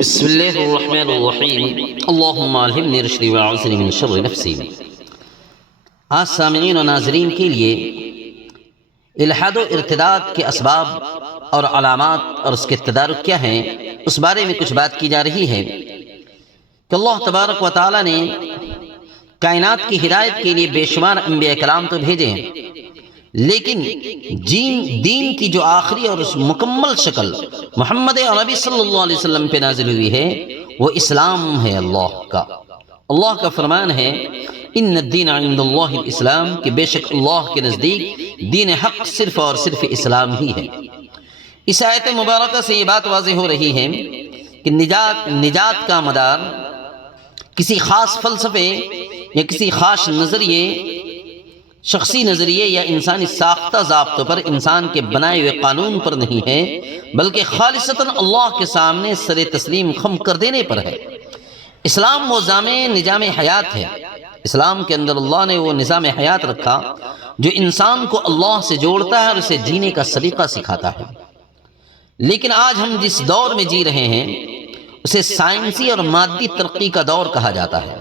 بسم اللہ الرحمن الرحیم اللہم الہمنی رشدی واعوذنی من شر نفسی۔ آج سامعین و ناظرین کے لیے الحاد و ارتداد کے اسباب اور علامات اور اس کے تدارک کیا ہیں، اس بارے میں کچھ بات کی جا رہی ہے کہ اللہ تبارک و تعالی نے کائنات کی ہدایت کے لیے بے شمار انبیاء کرام تو بھیجے ہیں، لیکن دین کی جو آخری اور مکمل شکل محمد عربی صلی اللہ علیہ وسلم پہ نازل ہوئی ہے وہ اسلام ہے۔ اللہ کا فرمان ہے ان الدین عند اللہ الاسلام، کہ بے شک اللہ کے نزدیک دین حق صرف اور صرف اسلام ہی ہے۔ اس آیت مبارکہ سے یہ بات واضح ہو رہی ہے کہ نجات کا مدار کسی خاص فلسفے یا کسی خاص نظریے، شخصی نظریے یا انسانی ساختہ ضابطوں پر، انسان کے بنائے ہوئے قانون پر نہیں ہے، بلکہ خالصتاً اللہ کے سامنے سر تسلیم خم کر دینے پر ہے۔ اسلام وہ نظام حیات ہے۔ اسلام کے اندر اللہ نے وہ نظام حیات رکھا جو انسان کو اللہ سے جوڑتا ہے اور اسے جینے کا سلیقہ سکھاتا ہے۔ لیکن آج ہم جس دور میں جی رہے ہیں اسے سائنسی اور مادی ترقی کا دور کہا جاتا ہے۔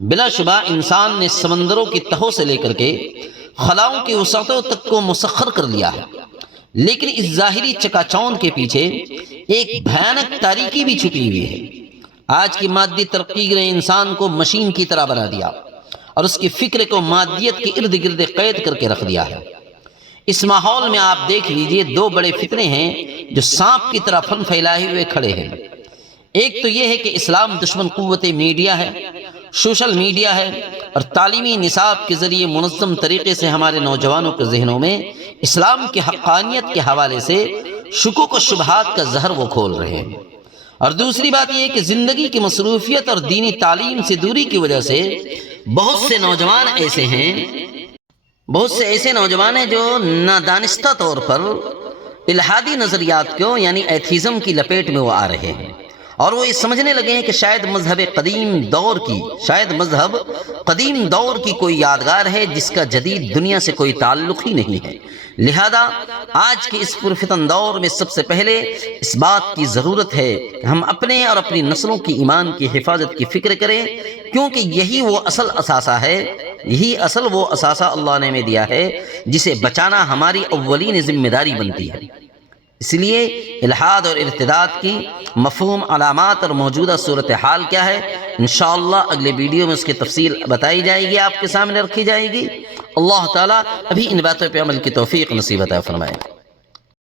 بلا شبہ انسان نے سمندروں کی تہوں سے لے کر کے خلاؤں کی وسعتوں تک کو مسخر کر لیا ہے، لیکن اس ظاہری چکا چوند کے پیچھے ایک بھیانک تاریکی بھی چھپی ہوئی ہے۔ آج کی مادی ترقی نے انسان کو مشین کی طرح بنا دیا اور اس کی فکر کو مادیت کے ارد گرد قید کر کے رکھ دیا ہے۔ اس ماحول میں آپ دیکھ لیجئے دو بڑے فتنے ہیں جو سانپ کی طرح پھن پھیلائے ہوئے کھڑے ہیں۔ ایک تو یہ ہے کہ اسلام دشمن قوت میڈیا ہے، سوشل میڈیا ہے، اور تعلیمی نصاب کے ذریعے منظم طریقے سے ہمارے نوجوانوں کے ذہنوں میں اسلام کی حقانیت کے حوالے سے شکوک و شبہات کا زہر وہ کھول رہے ہیں۔ اور دوسری بات یہ کہ زندگی کی مصروفیت اور دینی تعلیم سے دوری کی وجہ سے بہت سے ایسے نوجوان ہیں جو نادانستہ طور پر الحادی نظریات کو یعنی ایتھیزم کی لپیٹ میں وہ آ رہے ہیں، اور وہ یہ سمجھنے لگے ہیں کہ شاید مذہب قدیم دور کی کوئی یادگار ہے جس کا جدید دنیا سے کوئی تعلق ہی نہیں ہے۔ لہذا آج کے اس پرفتن دور میں سب سے پہلے اس بات کی ضرورت ہے کہ ہم اپنے اور اپنی نسلوں کی ایمان کی حفاظت کی فکر کریں، کیونکہ یہی وہ اثاثہ اللہ نے ہمیں دیا ہے جسے بچانا ہماری اولین ذمہ داری بنتی ہے۔ اس لیے الحاد اور ارتداد کی مفہوم، علامات اور موجودہ صورتحال کیا ہے، انشاءاللہ اگلے ویڈیو میں اس کی تفصیل بتائی جائے گی، آپ کے سامنے رکھی جائے گی۔ اللہ تعالیٰ ابھی ان باتوں پہ عمل کی توفیق نصیب عطا فرمائے۔